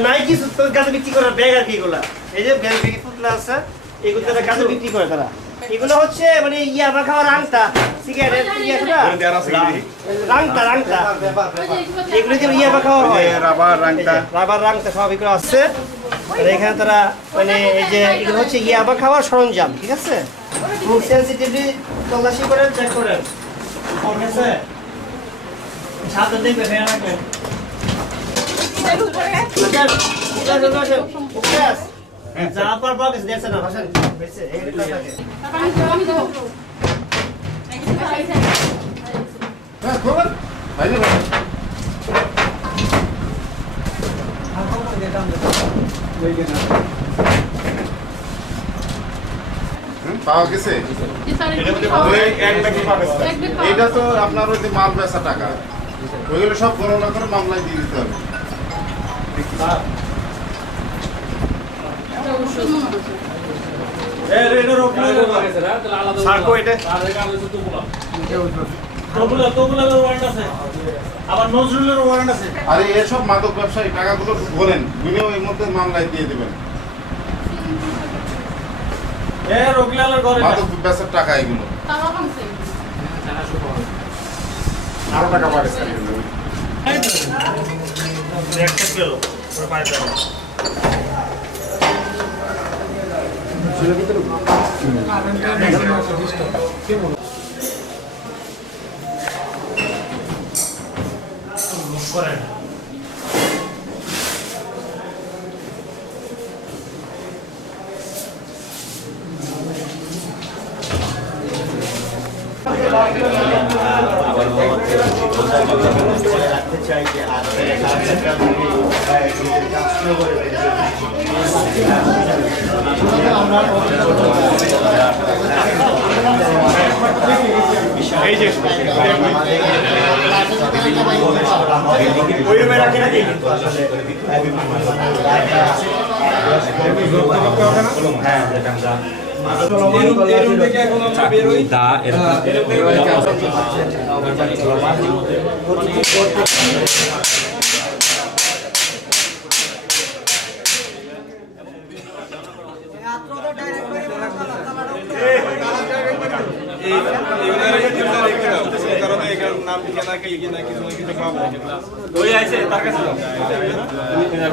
Nike গাছে বিক্রি করার ব্যাগ আর কি এগুলা এই যে ব্যাগ পুতলা আছে এগুলো তারা গাছে বিক্রি করে তারা এগুলো হচ্ছে মানে ইয়াবা খাওয়ার আংটা সিগারেট রাংটা রাংটা এগুলো যে ইয়াবা খাওয়ার হয় রাবার রাংটা সব এগুলো আছে এখানে তারা মানে এই যে এগুলো হচ্ছে ইয়াবা খাওয়ার সরঞ্জাম ঠিক আছে ফুড সেন্সিটিভিটি তল্লাশি করে চেক করেন ঠিক আছে সাথে দেখবে ফেরা রাখবেন জাপার বক্স দেখছ না ভাষণ বেশি এই টাকাকে আমি দেব হ্যাঁ খবর ভাইলে ভাই পাওয়া গেছে এটা তো আপনার ওই যে মাল বেচা টাকা ওইগুলো সব গণনা করে মামলায় দিয়ে দিতে হবে আরে এসব মাদক ব্যবসায়ী টাকাগুলো বলেন গুনে ওই মধ্যে মামলায় দিয়ে দেবেন মাদক ব্যবসার টাকা এগুলো আরো টাকা বাড়ছে এই যে ওই রুমে রাখি নাকি হ্যাঁ নাম